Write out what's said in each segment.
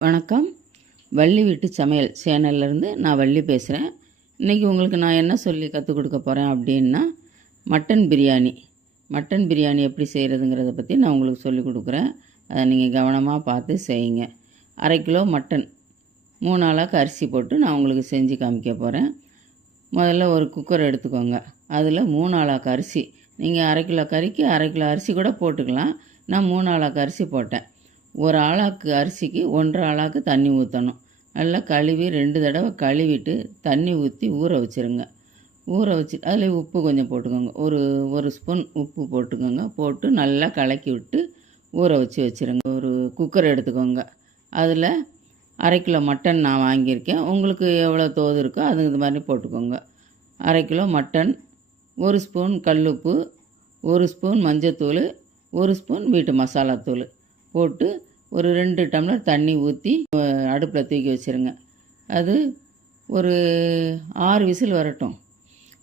வணக்கம். வள்ளி வீட்டு சமையல் சேனல்லேருந்து நான் வள்ளி பேசுகிறேன். இன்றைக்கி உங்களுக்கு நான் என்ன சொல்லி கற்றுக் கொடுக்க போகிறேன் அப்படின்னா, மட்டன் பிரியாணி எப்படி செய்கிறதுங்கிறத பற்றி நான் உங்களுக்கு சொல்லிக் கொடுக்குறேன். அதை நீங்கள் கவனமாக பார்த்து செய்யுங்க. 1/2 கிலோ மட்டன் 3 ஆளாக்கு அரிசி போட்டு நான் உங்களுக்கு செஞ்சு காமிக்க போகிறேன். முதல்ல ஒரு குக்கர் எடுத்துக்கோங்க. அதில் 3 ஆளாக்கு அரிசி, நீங்கள் 1/2 கிலோ கறிக்கு 1/2 கிலோ அரிசி கூட போட்டுக்கலாம். நான் 3 ஆளாக்கு அரிசி போட்டேன். ஒரு ஆளாக்கு அரிசிக்கு 1.5 ஆளாக்கு தண்ணி ஊற்றணும். நல்லா கழுவி 2 தடவை கழுவிட்டு தண்ணி ஊற்றி ஊற வச்சுருங்க. ஊற வச்சு அதில் உப்பு கொஞ்சம் போட்டுக்கோங்க. ஒரு ஸ்பூன் உப்பு போட்டுக்கோங்க. போட்டு நல்லா கலக்கி விட்டு ஊற வச்சுருங்க. ஒரு குக்கர் எடுத்துக்கோங்க. அதில் 1/2 கிலோ மட்டன் நான் வாங்கியிருக்கேன். உங்களுக்கு எவ்வளோ தோது இருக்கோ அது மாதிரி போட்டுக்கோங்க. 1/2 கிலோ மட்டன், 1 ஸ்பூன் கல்லுப்பு, 1 ஸ்பூன் மஞ்சத்தூள், 1 ஸ்பூன் வீட்டு மசாலாத்தூள் போட்டு ஒரு 2 டம்ளர் தண்ணி ஊற்றி அடுப்பில் தூக்கி வச்சுருங்க. அது ஒரு 6 விசில் வரட்டும்.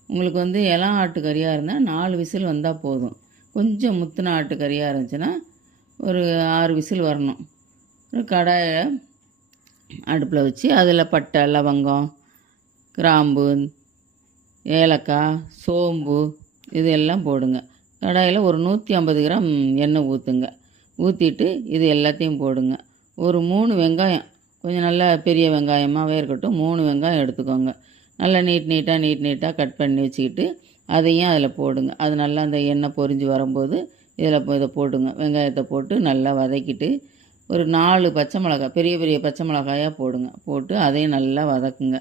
உங்களுக்கு இளம் ஆட்டுக்கறியாக இருந்தால் 4 விசில் வந்தால் போதும். கொஞ்சம் முத்தின ஆட்டுக்கறியாக இருந்துச்சுன்னா ஒரு 6 விசில் வரணும். ஒரு கடாயை அடுப்பில் வச்சு அதில் பட்டை, லவங்கம், கிராம்பு, ஏலக்காய், சோம்பு இதெல்லாம் போடுங்க. கடாயில் ஒரு 150 கிராம் எண்ணெய் ஊற்றுங்க. ஊற்றிட்டு இது எல்லாத்தையும் போடுங்க. ஒரு 3 வெங்காயம், கொஞ்சம் நல்லா பெரிய வெங்காயமாகவே இருக்கட்டும், 3 வெங்காயம் எடுத்துக்கோங்க. நல்லா நீட்டாக கட் பண்ணி வச்சுக்கிட்டு அதையும் அதில் போடுங்க. அது நல்லா அந்த எண்ணெய் பொரிஞ்சு வரும்போது இதை போடுங்க. வெங்காயத்தை போட்டு நல்லா வதக்கிட்டு ஒரு 4 பச்சை மிளகாய், பெரிய பச்சை மிளகாயாக போடுங்க. போட்டு அதையும் நல்லா வதக்குங்க.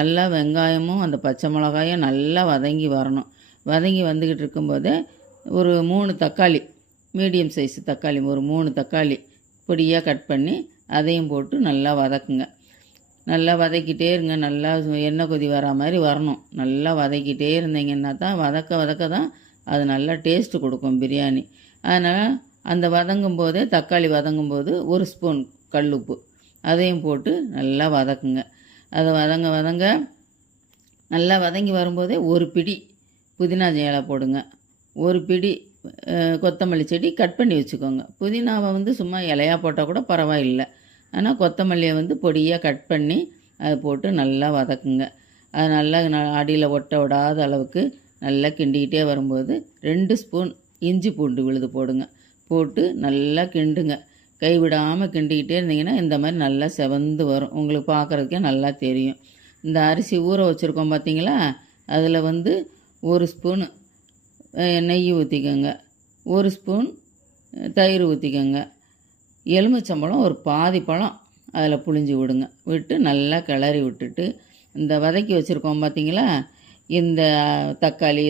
நல்லா வெங்காயமும் அந்த பச்சை மிளகாயும் நல்லா வதங்கி வரணும். வதங்கி வந்துக்கிட்டு இருக்கும்போதே ஒரு 3 தக்காளி, மீடியம் சைஸ் தக்காளி, ஒரு 3 தக்காளி பொடியாக கட் பண்ணி அதையும் போட்டு நல்லா வதக்குங்க. நல்லா வதக்கிட்டே இருங்க. நல்லா எண்ணெய் கொதி வர மாதிரி வரணும். நல்லா வதக்கிட்டே இருந்தீங்கன்னா தான் வதக்க தான் அது நல்லா டேஸ்ட்டு கொடுக்கும் பிரியாணி. அதனால் அந்த தக்காளி வதங்கும் போது 1 ஸ்பூன் கல்லுப்பு அதையும் போட்டு நல்லா வதக்குங்க. அதை வதங்க நல்லா வதங்கி வரும்போதே ஒரு பிடி புதினா இலை போடுங்க. ஒரு பிடி கொத்தமல்லி செடி கட் பண்ணி வச்சுக்கோங்க. புதினாவை சும்மா இலையாக போட்டால் கூட பரவாயில்லை. ஆனால் கொத்தமல்லியை பொடியாக கட் பண்ணி அதை போட்டு நல்லா வதக்குங்க. அது நல்லா அடியில் ஒட்ட விடாத அளவுக்கு நல்லா கிண்டிக்கிட்டே வரும்போது 2 ஸ்பூன் இஞ்சி பூண்டு விழுது போடுங்க. போட்டு நல்லா கிண்டுங்க. கைவிடாமல் கிண்டிக்கிட்டே இருந்தீங்கன்னா இந்த மாதிரி நல்லா செவந்து வரும். உங்களுக்கு பார்க்குறதுக்கே நல்லா தெரியும். இந்த அரிசி ஊற வச்சுருக்கோம் பார்த்தீங்களா, அதில் 1 ஸ்பூனு நெய் ஊற்றிக்கோங்க. 1 ஸ்பூன் தயிர் ஊற்றிக்கோங்க. எலுமிச்சம்பழம் ஒரு பாதி பழம் அதில் புழிஞ்சு விடுங்க. விட்டு நல்லா கிளறி விட்டுட்டு இந்த வதக்கி வச்சுருக்கோம் பார்த்தீங்களா, இந்த தக்காளி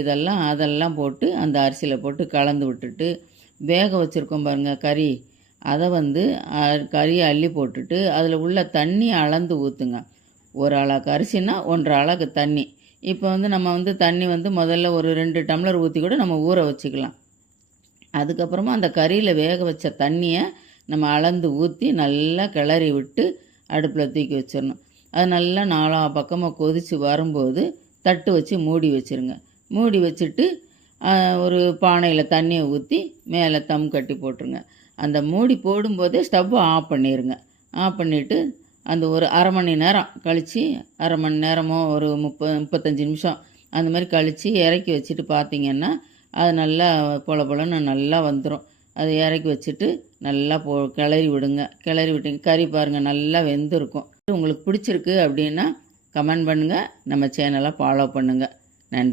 அதெல்லாம் போட்டு அந்த அரிசியில் போட்டு கலந்து விட்டுட்டு வேக வச்சுருக்கோம் பாருங்கள் கறி, அதை கறியை அள்ளி போட்டுட்டு அதில் உள்ள தண்ணி அளந்து ஊற்றுங்க. 1 ஆளாக்கு அரிசின்னா 1.5 ஆளாக்கு தண்ணி. இப்போ நம்ம தண்ணி முதல்ல ஒரு 2 டம்ளர் ஊற்றி கூட நம்ம ஊற வச்சுக்கலாம். அதுக்கப்புறமா அந்த கறியில் வேக வச்ச தண்ணியை நம்ம அளந்து ஊற்றி நல்லா கிளறி விட்டு அடுப்பில் தூக்கி வச்சிடணும். அது நல்லா 4 பக்கமாக கொதித்து வரும்போது தட்டு வச்சு மூடி வச்சுருங்க. மூடி வச்சுட்டு ஒரு பானையில் தண்ணியை ஊற்றி மேலே தம் கட்டி போட்டுருங்க. அந்த மூடி போடும்போதே ஸ்டவ்வை ஆஃப் பண்ணிடுங்க. ஆஃப் பண்ணிவிட்டு அந்த ஒரு 1/2 மணி நேரம் கழித்து, 1/2 மணி நேரமோ ஒரு 35 நிமிஷம் அந்த மாதிரி கழித்து இறக்கி வச்சுட்டு பார்த்தீங்கன்னா அது நல்லா பொலன்னு நல்லா வந்துடும். அதை இறக்கி வச்சுட்டு நல்லா கிளறி விடுங்க. கிளறி விட்டுங்க. கறி பாருங்கள் நல்லா வெந்திருக்கும். உங்களுக்கு பிடிச்சிருக்கு அப்படின்னா கமெண்ட் பண்ணுங்கள். நம்ம சேனலை ஃபாலோ பண்ணுங்கள். நன்றி.